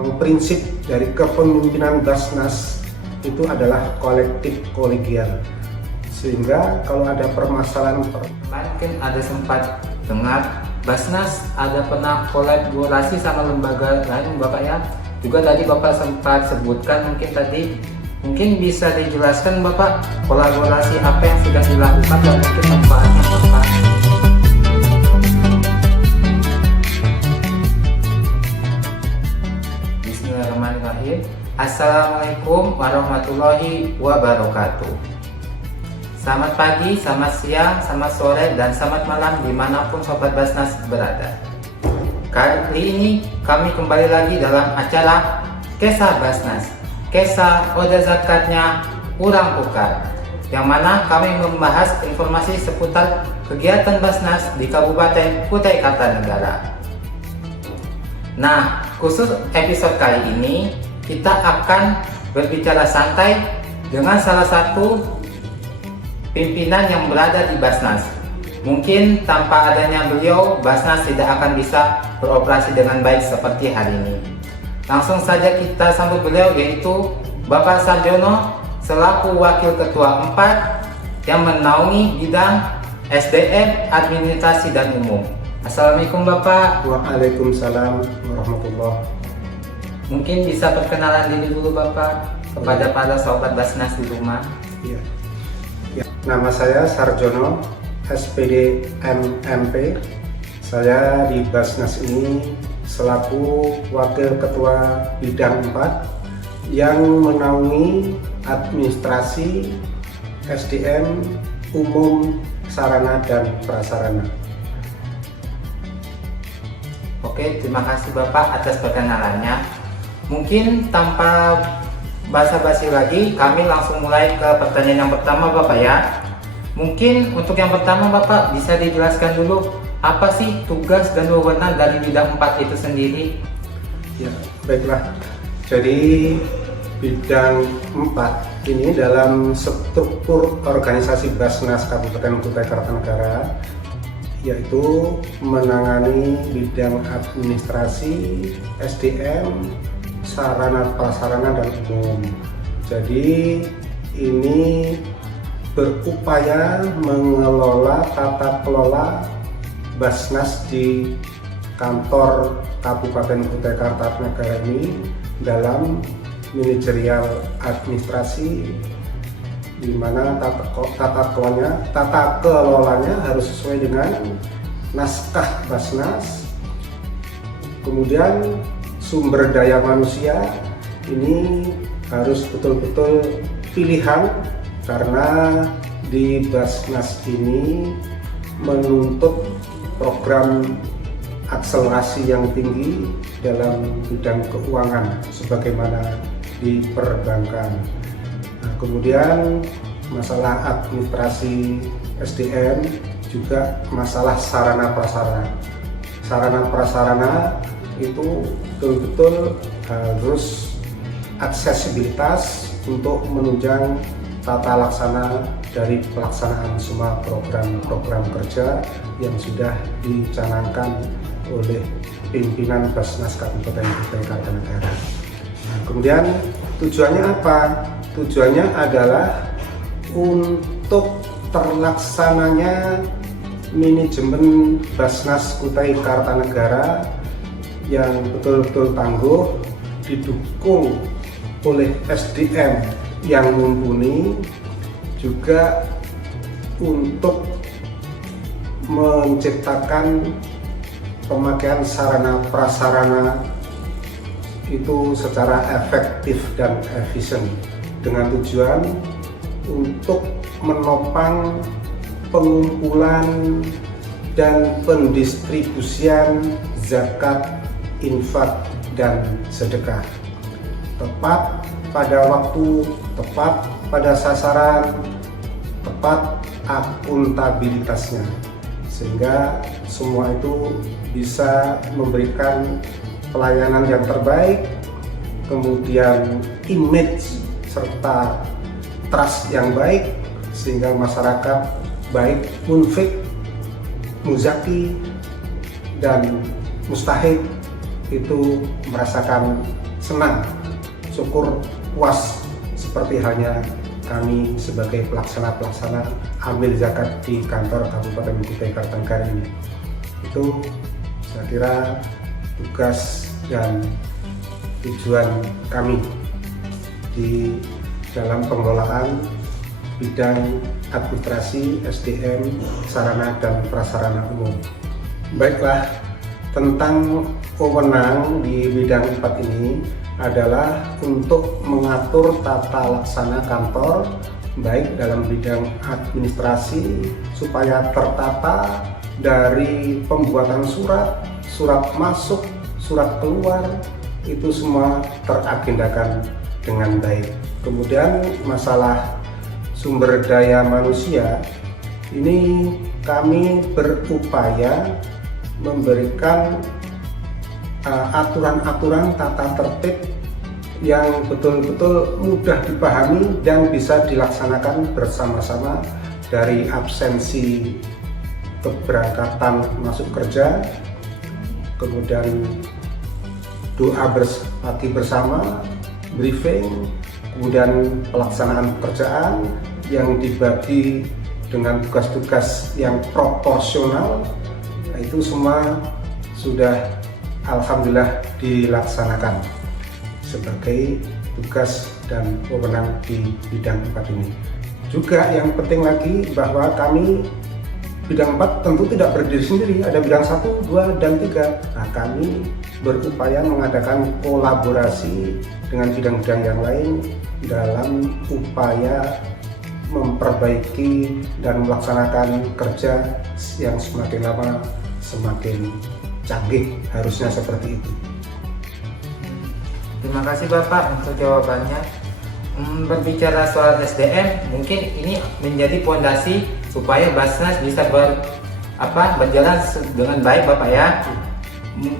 memang prinsip dari kepemimpinan Basnas itu adalah kolektif kolegial, sehingga kalau ada permasalahan Mungkin ada sempat dengar Basnas ada pernah kolaborasi sama lembaga lain Bapak ya. Juga tadi Bapak sempat sebutkan, mungkin bisa dijelaskan Bapak kolaborasi apa yang sudah dilakukan dan mungkin manfaatnya Bapak. Bismillahirrahmanirrahim. Assalamualaikum warahmatullahi wabarakatuh. Selamat pagi, selamat siang, selamat sore, dan selamat malam dimanapun Sobat Basnas berada. Kali ini kami kembali lagi dalam acara Kisah Basnas, Kisah Oda Zakatnya Urang Pukar, yang mana kami membahas informasi seputar kegiatan Basnas di Kabupaten Kutai Kartanegara. Nah, khusus episode kali ini kita akan berbicara santai dengan salah satu pimpinan yang berada di Basnas. Mungkin tanpa adanya beliau, Basnas tidak akan bisa beroperasi dengan baik seperti hari ini. Langsung saja kita sambut beliau, yaitu Bapak Sarjono selaku Wakil Ketua 4 yang menaungi bidang SDM, Administrasi dan Umum. Assalamualaikum Bapak. Waalaikumsalam warahmatullahi. Mungkin bisa perkenalan diri dulu Bapak kepada para sobat Basnas di rumah. Ya. Nama saya Sarjono, SPD MMP. Saya di Basnas ini selaku Wakil Ketua Bidang 4 yang menaungi administrasi, SDM, umum, sarana dan prasarana. Oke, terima kasih Bapak atas perkenalannya. Mungkin tanpa basa-basi lagi, kami langsung mulai ke pertanyaan yang pertama Bapak ya. Mungkin untuk yang pertama Bapak bisa dijelaskan dulu apa sih tugas dan wewenang dari bidang 4 itu sendiri? Ya, baiklah. Jadi bidang 4 ini dalam struktur organisasi Basnas Kabupaten Kutai Kartanegara, yaitu menangani bidang administrasi, SDM, sarana prasarana dan umum. Jadi ini berupaya mengelola tata kelola Basnas di kantor Kabupaten Kutai Kartanegara ini dalam manajerial administrasi, di mana tata kelolanya harus sesuai dengan naskah Basnas. Kemudian sumber daya manusia ini harus betul-betul pilihan, karena di Basnas ini menuntut program akselerasi yang tinggi dalam bidang keuangan sebagaimana di perbankan. Nah, kemudian masalah administrasi SDM, juga masalah sarana prasarana. Sarana prasarana itu betul-betul harus aksesibilitas untuk menunjang tata laksana dari pelaksanaan semua program-program kerja yang sudah dicanangkan oleh pimpinan Basnas Kabupaten Kutai Kartanegara. Nah, kemudian tujuannya apa? Tujuannya adalah untuk terlaksananya manajemen Basnas Kutai Kartanegara yang betul-betul tangguh, didukung oleh SDM yang mumpuni, juga untuk menciptakan pemakaian sarana prasarana itu secara efektif dan efisien, dengan tujuan untuk menopang pengumpulan dan pendistribusian zakat, infak, dan sedekah tepat pada waktu, tepat pada sasaran, tepat akuntabilitasnya, sehingga semua itu bisa memberikan pelayanan yang terbaik, kemudian image serta trust yang baik, sehingga masyarakat baik munfik, muzaki, dan mustahik itu merasakan senang, syukur, puas seperti halnya kami sebagai pelaksana amil zakat di kantor Kabupaten Kutai Kartanegara ini. Itu saya kira tugas dan tujuan kami di dalam pengelolaan bidang administrasi, SDM, sarana dan prasarana umum. Baiklah, tentang wewenang di bidang 4 ini adalah untuk mengatur tata laksana kantor baik dalam bidang administrasi supaya tertata dari pembuatan surat, surat masuk, surat keluar, itu semua teragendakan dengan baik. Kemudian masalah sumber daya manusia, ini kami berupaya memberikan aturan-aturan tata tertib yang betul-betul mudah dipahami dan bisa dilaksanakan bersama-sama, dari absensi keberangkatan masuk kerja, kemudian doa pagi bersama, briefing, kemudian pelaksanaan pekerjaan yang dibagi dengan tugas-tugas yang proporsional. Nah, itu semua sudah alhamdulillah dilaksanakan sebagai tugas dan wewenang di bidang 4 ini. Juga yang penting lagi bahwa kami bidang 4 tentu tidak berdiri sendiri, ada bidang 1, 2, dan 3. Nah, kami berupaya mengadakan kolaborasi dengan bidang-bidang yang lain dalam upaya memperbaiki dan melaksanakan kerja yang semakin lama semakin canggih, harusnya seperti itu. Terima kasih Bapak untuk jawabannya. Berbicara soal SDM, mungkin ini menjadi fondasi supaya Basnas bisa berjalan dengan baik Bapak ya.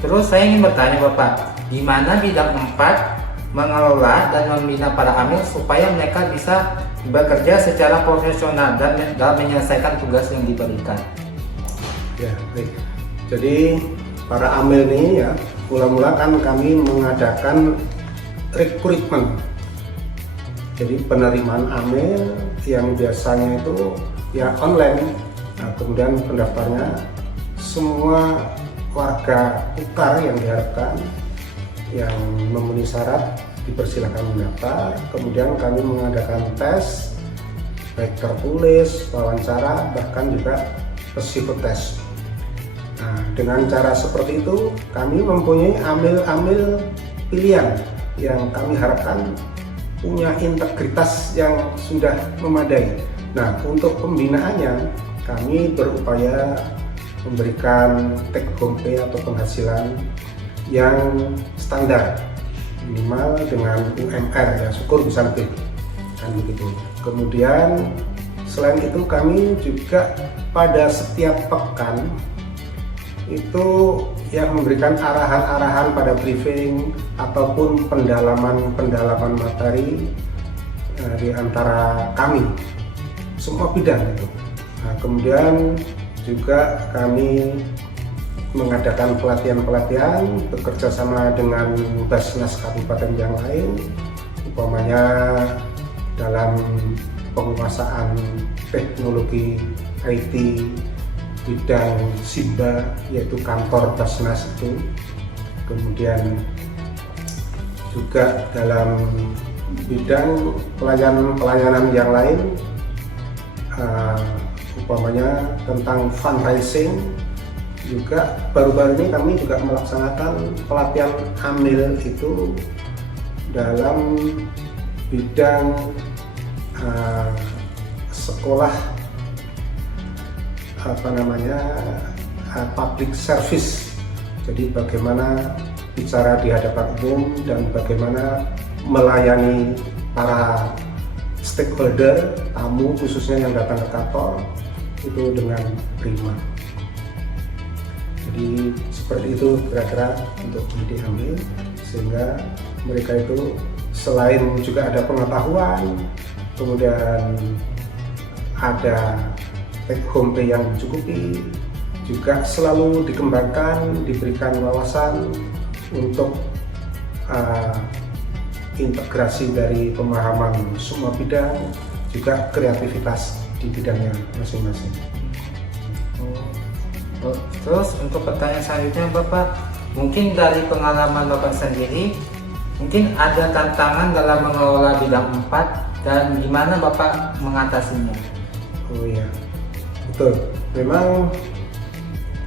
Terus saya ingin bertanya Bapak, di mana bidang 4 mengelola dan membina para amil supaya mereka bisa bekerja secara profesional dan dalam menyelesaikan tugas yang diberikan? Ya, baik. Jadi para amil ini ya, mula-mula kan kami mengadakan rekrutmen. Jadi penerimaan amil yang biasanya itu ya online. Nah, kemudian pendaftarnya semua warga UKAR yang diharapkan yang memenuhi syarat dipersilakan mendaftar. Kemudian kami mengadakan tes baik tertulis, wawancara, bahkan juga psikotest. Nah, dengan cara seperti itu kami mempunyai amil-amil pilihan yang kami harapkan punya integritas yang sudah memadai. Nah, untuk pembinaannya kami berupaya memberikan take home pay atau penghasilan yang standar, minimal dengan UMR ya, syukur bisa lebih kan begitu. Kemudian selain itu kami juga pada setiap pekan itu yang memberikan arahan-arahan pada briefing ataupun pendalaman materi di antara kami semua bidang itu. Nah, kemudian juga kami mengadakan pelatihan-pelatihan bekerja sama dengan Basnas kabupaten yang lain, umpamanya dalam penguasaan teknologi IT bidang SIMBA, yaitu kantor Basnas itu. Kemudian juga dalam bidang pelayanan yang lain, umpamanya tentang fundraising. Juga baru-baru ini kami juga melaksanakan pelatihan amil itu dalam bidang sekolah public service. Jadi bagaimana bicara di hadapan umum dan bagaimana melayani para stakeholder, tamu khususnya yang datang ke kantor itu dengan prima. Jadi seperti itu kira-kira untuk mendidik amil, sehingga mereka itu selain juga ada pengetahuan, kemudian ada take home pay yang mencukupi, juga selalu dikembangkan, diberikan wawasan untuk integrasi dari pemahaman semua bidang, juga kreativitas di bidangnya masing-masing. Terus untuk pertanyaan selanjutnya Bapak, mungkin dari pengalaman Bapak sendiri, mungkin ada tantangan dalam mengelola bidang 4 dan gimana Bapak mengatasinya? Oh iya, betul. Memang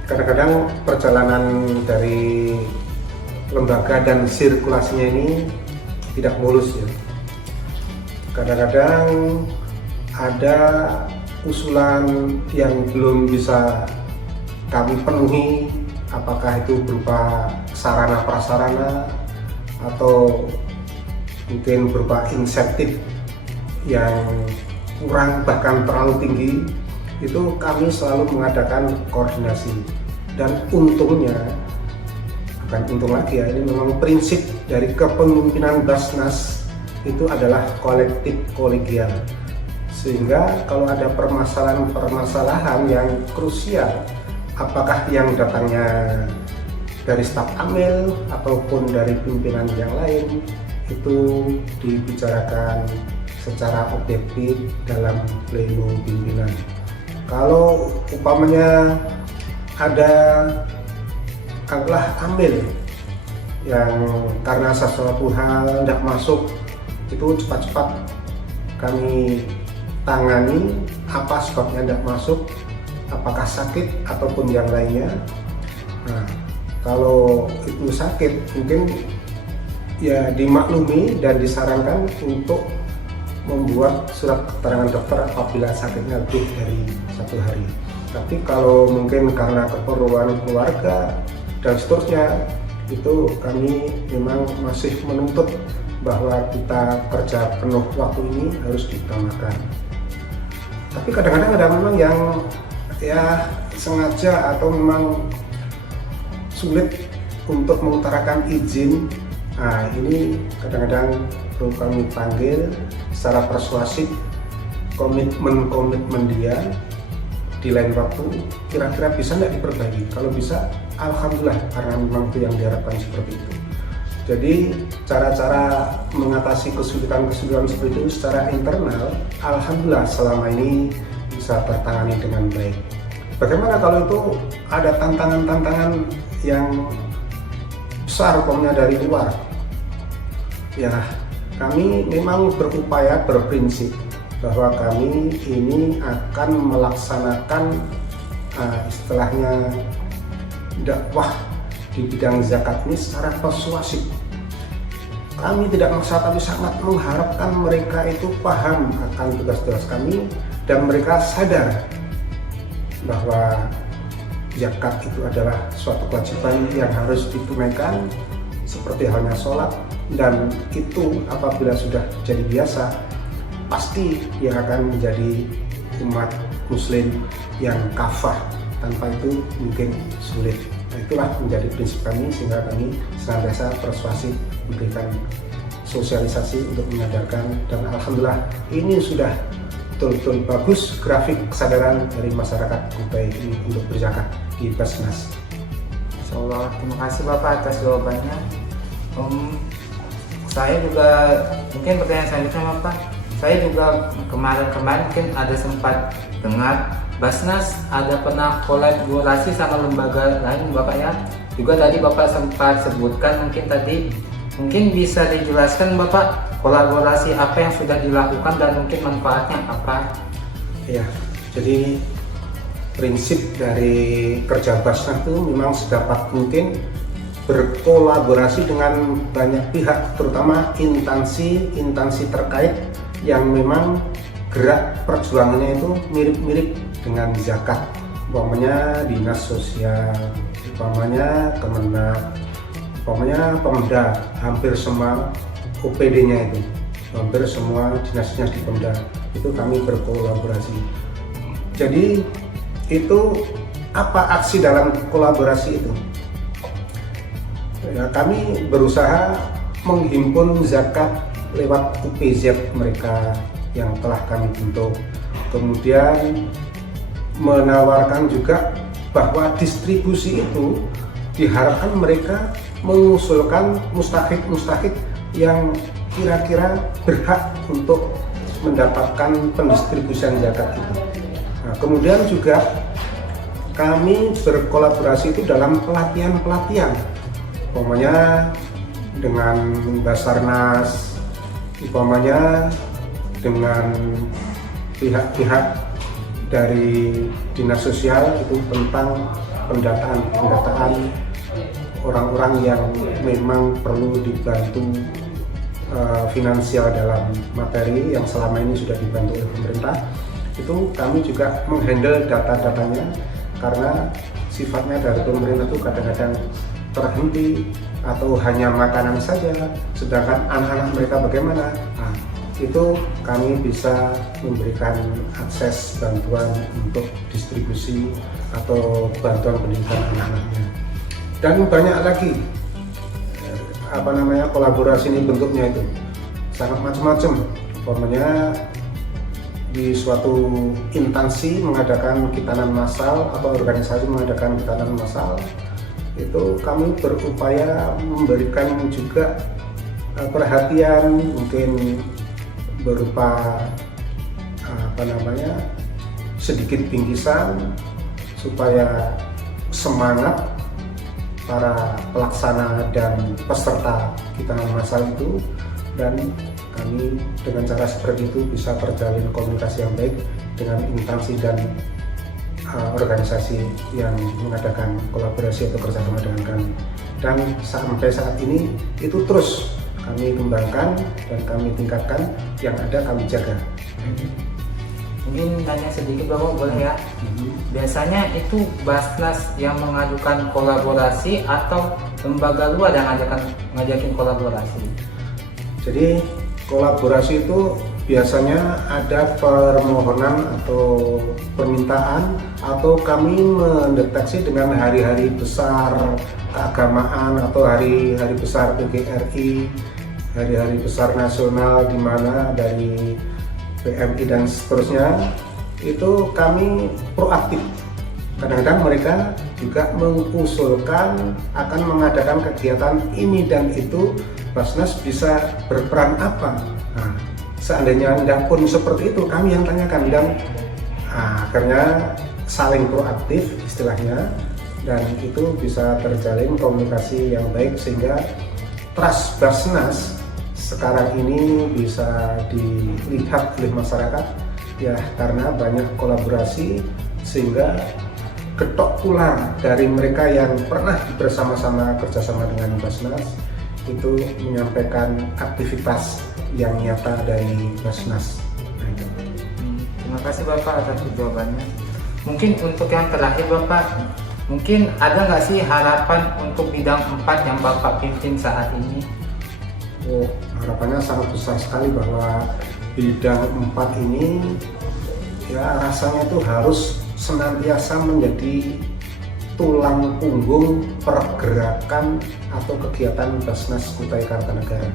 kadang-kadang perjalanan dari lembaga dan sirkulasinya ini tidak mulus ya. Kadang-kadang ada usulan yang belum bisa kami penuhi, apakah itu berupa sarana prasarana atau mungkin berupa insentif yang kurang bahkan terlalu tinggi. Itu kami selalu mengadakan koordinasi, dan untungnya, bukan untung lagi ya, ini memang prinsip dari kepemimpinan Basnas itu adalah kolektif kolegial, sehingga kalau ada permasalahan-permasalahan yang krusial, apakah yang datangnya dari staf amil ataupun dari pimpinan yang lain, itu dibicarakan secara objektif dalam pleno pimpinan. Kalau umpamanya ada amil yang karena sesuatu hal tidak masuk, itu cepat-cepat kami tangani, apa sebabnya tidak masuk, apakah sakit ataupun yang lainnya. Nah, kalau itu sakit mungkin ya dimaklumi dan disarankan untuk membuat surat keterangan dokter apabila sakitnya lebih dari 1 hari. Tapi kalau mungkin karena keperluan keluarga dan seterusnya, itu kami memang masih menuntut bahwa kita kerja penuh waktu ini harus diutamakan. Tapi kadang-kadang ada memang yang ya sengaja atau memang sulit untuk mengutarakan izin. Nah, ini kadang-kadang perlu kami panggil secara persuasif, komitmen dia di lain waktu, kira-kira bisa nggak diperbaiki. Kalau bisa, alhamdulillah, karena memang itu yang diharapkan seperti itu. Jadi cara-cara mengatasi kesulitan-kesulitan seperti itu secara internal, alhamdulillah selama ini bisa tertangani dengan baik. Bagaimana kalau itu ada tantangan-tantangan yang besar umpamanya dari luar? Ya, kami memang berupaya, berprinsip bahwa kami ini akan melaksanakan istilahnya dakwah di bidang zakat ini secara persuasif. Kami tidak maksa, tapi sangat mengharapkan mereka itu paham akan tugas-tugas kami dan mereka sadar bahwa zakat itu adalah suatu kewajiban yang harus ditunaikan seperti halnya sholat, dan itu apabila sudah jadi biasa, pasti dia akan menjadi umat muslim yang kafah. Tanpa itu mungkin sulit. Nah, itulah menjadi prinsip kami, sehingga kami senantiasa persuasif memberikan sosialisasi untuk menyadarkan, dan alhamdulillah ini sudah betul-betul bagus grafik kesadaran dari masyarakat Kutai ini untuk berzakat di Basnas. Insyaallah, terima kasih Bapak atas jawabannya. Saya juga mungkin pertanyaan selanjutnya Bapak. Saya juga kemarin mungkin ada sempat dengar Basnas ada pernah kolaborasi sama lembaga lain Bapak ya. Juga tadi Bapak sempat sebutkan, mungkin bisa dijelaskan Bapak kolaborasi apa yang sudah dilakukan dan mungkin manfaatnya apa? Ya, jadi prinsip dari kerja Basnas itu memang sedapat mungkin berkolaborasi dengan banyak pihak, terutama instansi terkait yang memang gerak perjuangannya itu mirip-mirip dengan zakat, umpamanya dinas sosial, umpamanya Kemenak, umpamanya Pemda, hampir semua OPD-nya itu, hampir semua dinas-dinas di Pemda itu kami berkolaborasi. Jadi itu apa aksi dalam kolaborasi itu? Ya, kami berusaha menghimpun zakat lewat UPZ mereka yang telah kami bentuk, kemudian menawarkan juga bahwa distribusi itu diharapkan mereka mengusulkan mustahik yang kira-kira berhak untuk mendapatkan pendistribusian zakat itu. Nah, kemudian juga kami berkolaborasi itu dalam pelatihan-pelatihan, umpamanya dengan Basarnas, umpamanya dengan pihak-pihak dari dinas sosial itu tentang pendataan orang-orang yang memang perlu dibantu finansial dalam materi yang selama ini sudah dibantu oleh pemerintah. Itu kami juga menghandle data-datanya, karena sifatnya dari pemerintah itu kadang-kadang terhenti atau hanya makanan saja, sedangkan anak-anak mereka bagaimana. Nah, itu kami bisa memberikan akses bantuan untuk distribusi atau bantuan pendidikan anak-anaknya. Dan banyak lagi kolaborasi ini bentuknya itu sangat macam-macam. Umpamanya di suatu instansi mengadakan khitanan massal atau organisasi mengadakan khitanan massal, itu kami berupaya memberikan juga perhatian, mungkin berupa sedikit bingkisan supaya semangat para pelaksana dan peserta khitanan massal itu, dan kami dengan cara seperti itu bisa terjalin komunikasi yang baik dengan instansi dan organisasi yang mengadakan kolaborasi atau kerjasama dengan kami. Dan sampai saat ini itu terus kami kembangkan dan kami tingkatkan, yang ada kami jaga. Mungkin tanya sedikit Bapak, boleh ya? Biasanya itu Basnas yang mengajukan kolaborasi atau lembaga luar yang ngajakin kolaborasi? Jadi kolaborasi itu biasanya ada permohonan atau permintaan, atau kami mendeteksi dengan hari-hari besar keagamaan atau hari-hari besar PGRI, hari-hari besar nasional di mana dari PMI dan seterusnya, itu kami proaktif. Kadang-kadang mereka juga mengusulkan akan mengadakan kegiatan ini dan itu, Basnas bisa berperan apa. Nah, seandainya tidak pun seperti itu, kami yang tanyakan, dan akhirnya saling proaktif istilahnya, dan itu bisa terjalin komunikasi yang baik sehingga trust Basnas sekarang ini bisa dilihat oleh masyarakat ya, karena banyak kolaborasi sehingga ketok tular dari mereka yang pernah bersama-sama kerjasama dengan Basnas itu menyampaikan aktivitas yang nyata dari Basnas. Terima kasih Bapak atas jawabannya. Mungkin untuk yang terakhir Bapak, mungkin ada nggak sih harapan untuk bidang 4 yang Bapak pimpin saat ini? Oh, harapannya sangat besar sekali bahwa bidang 4 ini ya rasanya itu harus senantiasa menjadi tulang punggung pergerakan atau kegiatan Basnas Kutai Kartanegara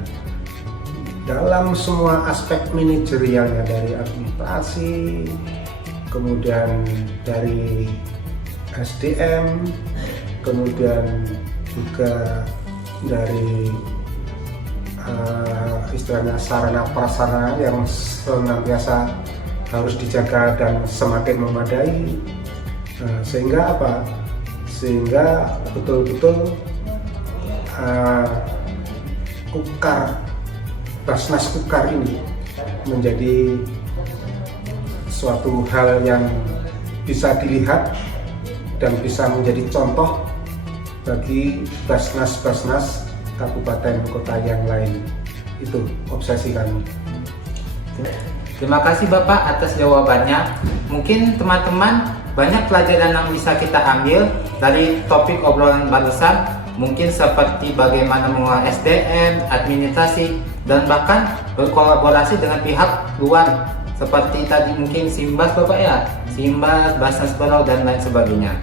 dalam semua aspek manajerialnya, dari administrasi, kemudian dari SDM, kemudian juga dari istilahnya sarana prasarana yang senantiasa harus dijaga dan semakin memadai, sehingga apa? Sehingga betul-betul Basnas Kukar ini menjadi suatu hal yang bisa dilihat dan bisa menjadi contoh bagi Basnas-Basnas kabupaten kota yang lain. Itu obsesi kami. Terima kasih Bapak atas jawabannya. Mungkin teman-teman banyak pelajaran yang bisa kita ambil dari topik obrolan barusan, mungkin seperti bagaimana mengolah SDM, administrasi, dan bahkan berkolaborasi dengan pihak luar seperti tadi mungkin Simbas Bapak ya, Simbas, Basnas Berau, dan lain sebagainya.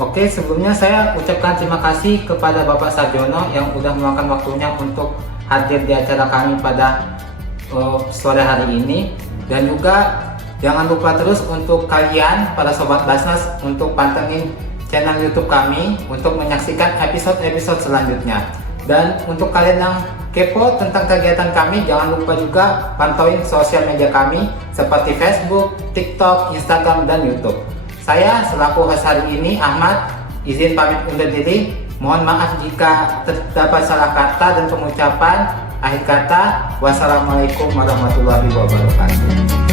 Oke, sebelumnya saya ucapkan terima kasih kepada Bapak Sarjono yang sudah meluangkan waktunya untuk hadir di acara kami pada sore hari ini. Dan juga jangan lupa terus untuk kalian para Sobat Basnas untuk pantengin channel YouTube kami untuk menyaksikan episode-episode selanjutnya. Dan untuk kalian yang kepo tentang kegiatan kami, jangan lupa juga pantauin sosial media kami seperti Facebook, TikTok, Instagram, dan YouTube. Saya selaku host hari ini, Ahmad, izin pamit undur diri. Mohon maaf jika terdapat salah kata dan pengucapan. Akhir kata, wassalamualaikum warahmatullahi wabarakatuh.